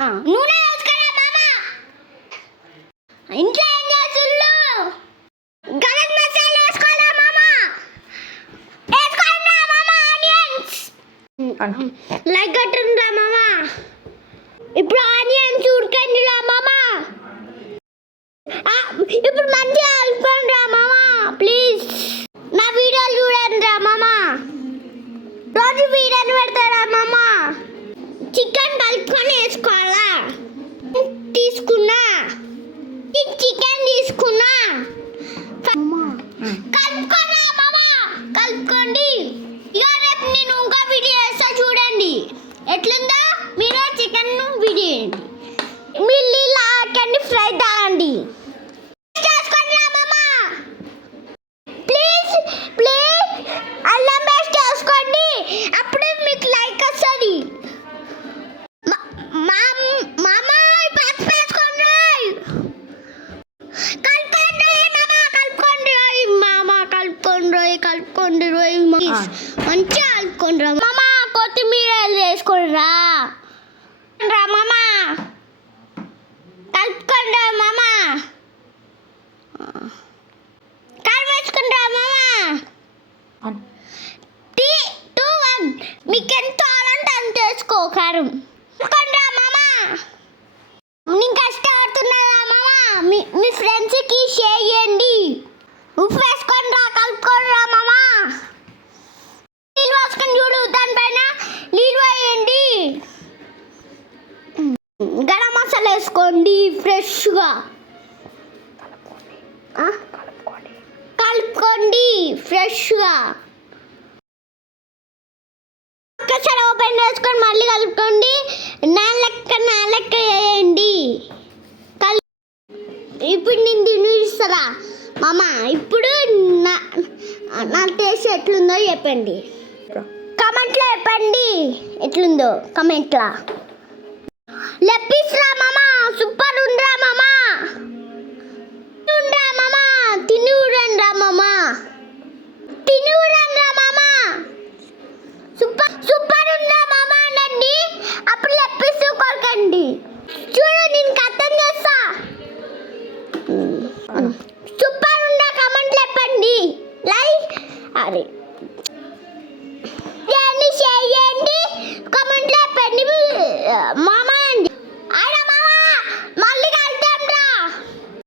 నూనె వేసుకురా మామ. ఇంట్లో ఏం చేస్తుళ్ళు? గరం మసాలా వేసుకోరా మామ. వేసుకోరా మామ ఆనియన్స్. లైక్ కట్టుండ్రా మామ. ఇప్పుడు ఆనియన్స్ ఉడకండిరా మామ. ఇప్పుడు మంచిగా కలుపుకోండిరా మామ ప్లీజ్. నా వీడియోలు చూడండిరా మామ. రోజు వీడియోలు పెడతారా మామ. చికెన్ కలుపుకొని వేసుకోవాలా. తీసుకున్నా చికెన్ తీసుకున్నా. కలుపుకోరా మామ. కలుపుకోండి. ఇక రేపు నేను ఇంకా వీడియో వేస్తా చూడండి ఎట్లుందో. మీరు చికెన్ వీడియో వేయండి. మీరు లాకండి ఫ్రై తాగండి. ప్లీజ్ ప్లీజ్ అల్లం పేస్ట్ వేసుకోండి. అప్పుడు మీకు లైక్ వస్తుంది. మామ పసుపు వేసుకోండి. కలుపుకోండి మామ. కలుపుకోండి మామ. కలుపుకోండి మంచిగా కలుపుకోండి మామ. కొత్తిమీర వేసుకోండి రా మామ. కలుపుకోండి మామ. కారం వేసుకుంటా మామ. 2 1 మీకు ఎంత కావాలంటే అంత వేసుకో కారం. వేసుకుంటా మామ. నేను కష్టపడుతున్నదా మామ. మీ ఫ్రెండ్స్కి షేర్ చేయండి. ఉప్పు వేసుకుంటా. కలుపుకోరా మామ. నీళ్ళు వేసుకొని చూడు. దానిపైన నీళ్ళు వేయండి. గరం మసాలా వేసుకోండి ఫ్రెష్గా. కలుపుకోండి ఫ్రెష్గా. ఒక్కసారి ఓపెన్ చేసుకొని మళ్ళీ కలుపుకోండి. నా లెక్క వేయండి. ఇప్పుడు నేను తినిస్తారా మామ. ఇప్పుడు నా టేస్ట్ ఎట్లుందో చెప్పండి. కమెంట్లో చెప్పండి ఎట్లుందో. కమెంట్లో లెప్పిస్రా